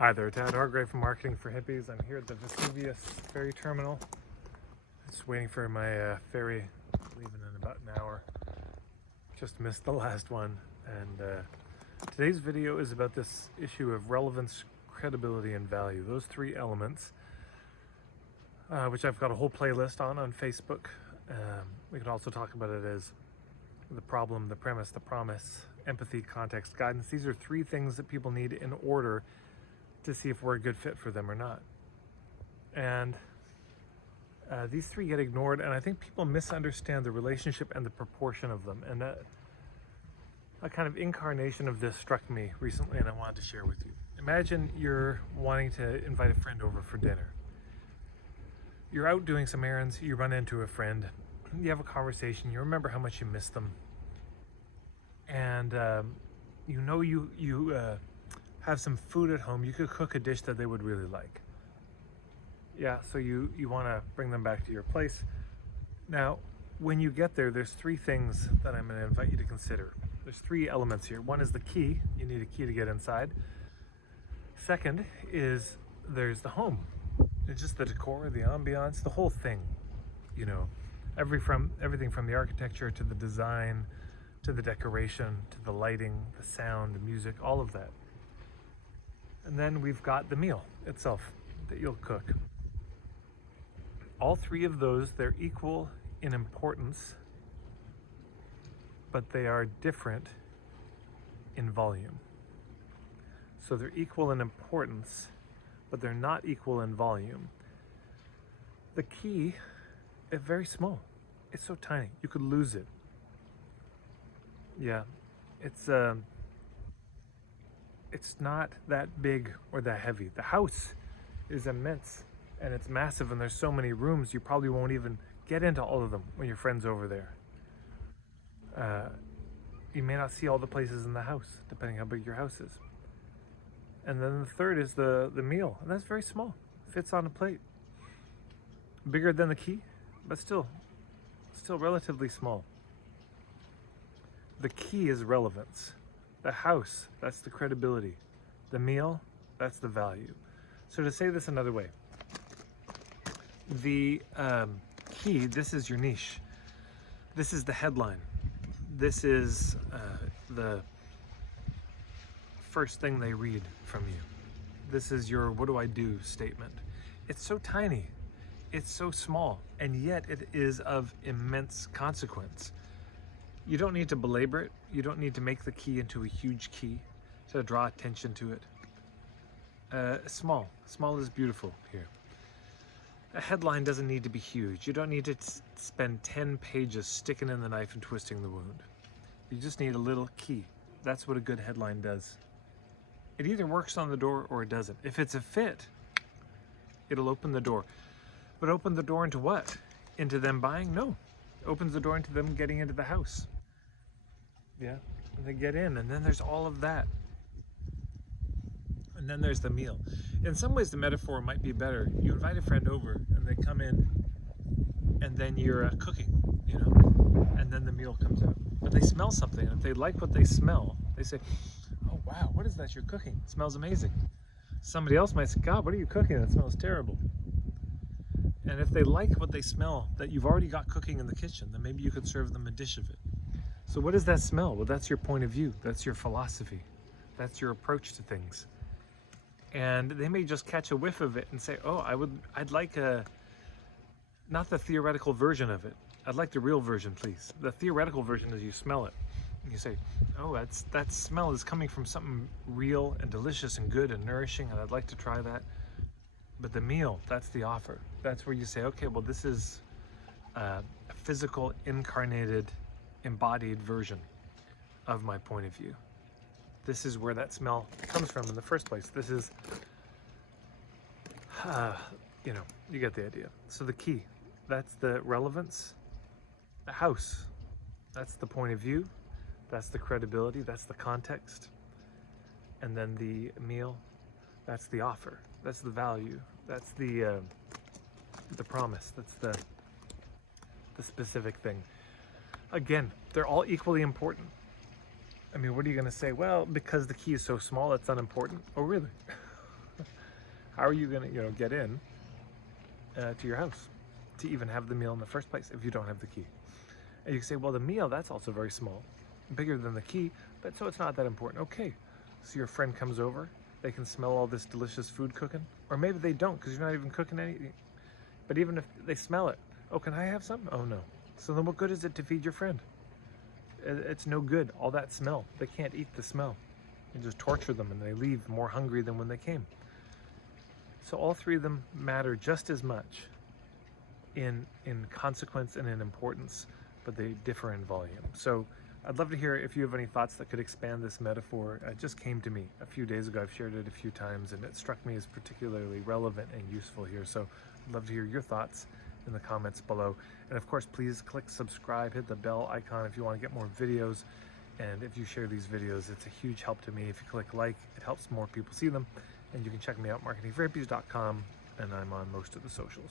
Hi there, Tad Hargrave from Marketing for Hippies. I'm here at the Vesuvius ferry terminal. Just waiting for my ferry, leaving in about an hour. Just missed the last one. And today's video is about this issue of relevance, credibility, and value. Those three elements, which I've got a whole playlist on Facebook. We can also talk about it as the problem, the premise, the promise, empathy, context, guidance. These are three things that people need in order to see if we're a good fit for them or not. And these three get ignored, and I think people misunderstand the relationship and the proportion of them. And a kind of incarnation of this struck me recently, and I wanted to share with you. Imagine you're wanting to invite a friend over for dinner. You're out doing some errands, you run into a friend, you have a conversation, you remember how much you miss them, and you have some food at home. You could cook a dish that they would really like. Yeah, so you want to bring them back to your place. Now, when you get there, there's three things that I'm going to invite you to consider. There's three elements here. One is the key. You need a key to get inside. Second is there's the home. It's just the decor, the ambiance, the whole thing. You know, everything from the architecture to the design, to the decoration, to the lighting, the sound, the music, all of that. And then we've got the meal itself that you'll cook. All three of those, they're equal in importance, but they are different in volume. So they're equal in importance, but they're not equal in volume. The key is very small. It's so tiny, you could lose it. Yeah, it's not that big or that heavy. The house is immense and it's massive, and there's so many rooms you probably won't even get into all of them when your friend's over there. You may not see all the places in the house, depending how big your house is. And then the third is the meal, and that's very small. Fits on a plate. Bigger than the key, but still relatively small. The key is relevance. The house, that's the credibility. The meal, that's the value. So to say this another way, the key, this is your niche. This is the headline. This is the first thing they read from you. This is your "what do I do" statement. It's so tiny, it's so small, and yet it is of immense consequence. You don't need to belabor it. You don't need to make the key into a huge key to draw attention to it. Small is beautiful here. A headline doesn't need to be huge. You don't need to spend 10 pages sticking in the knife and twisting the wound. You just need a little key. That's what a good headline does. It either works on the door or it doesn't. If it's a fit, it'll open the door. But open the door into what? Into them buying? No. It opens the door into them getting into the house. Yeah, and they get in, and then there's all of that. And then there's the meal. In some ways, the metaphor might be better. You invite a friend over, and they come in, and then you're cooking, you know, and then the meal comes out. But they smell something, and if they like what they smell, they say, "Oh, wow, what is that you're cooking? It smells amazing." Somebody else might say, "God, what are you cooking? That smells terrible." And if they like what they smell that you've already got cooking in the kitchen, then maybe you could serve them a dish of it. So what does that smell? Well, that's your point of view. That's your philosophy. That's your approach to things. And they may just catch a whiff of it and say, "Oh, I'd like not the theoretical version of it. I'd like the real version, please." The theoretical version is you smell it. And you say, "Oh, that smell is coming from something real and delicious and good and nourishing, and I'd like to try that." But the meal, that's the offer. That's where you say, "Okay, well, this is a physical, incarnated, embodied version of my point of view. This is where that smell comes from in the first place. This is, you know, you get the idea." So the key, that's the relevance. The house, that's the point of view. That's the credibility. That's the context. And then the meal, that's the offer. That's the value. That's the promise. That's the specific thing. Again, they're all equally important. I mean, what are you going to say? Well, because the key is so small, it's unimportant. Oh, really? How are you going to, get in to your house to even have the meal in the first place if you don't have the key? And you can say, well, the meal, that's also very small, bigger than the key, but so it's not that important. Okay, so your friend comes over, they can smell all this delicious food cooking, or maybe they don't because you're not even cooking anything. But even if they smell it, oh, can I have some? Oh no. So then what good is it to feed your friend? It's no good, all that smell. They can't eat the smell. You just torture them and they leave more hungry than when they came. So all three of them matter just as much in consequence and in importance, but they differ in volume. So I'd love to hear if you have any thoughts that could expand this metaphor. It just came to me a few days ago. I've shared it a few times and it struck me as particularly relevant and useful here. So I'd love to hear your thoughts in the comments below. And of course, please click subscribe, hit the bell icon if you want to get more videos. And if you share these videos, it's a huge help to me. If you click like, it helps more people see them. And you can check me out, marketingforhippies.com, and I'm on most of the socials.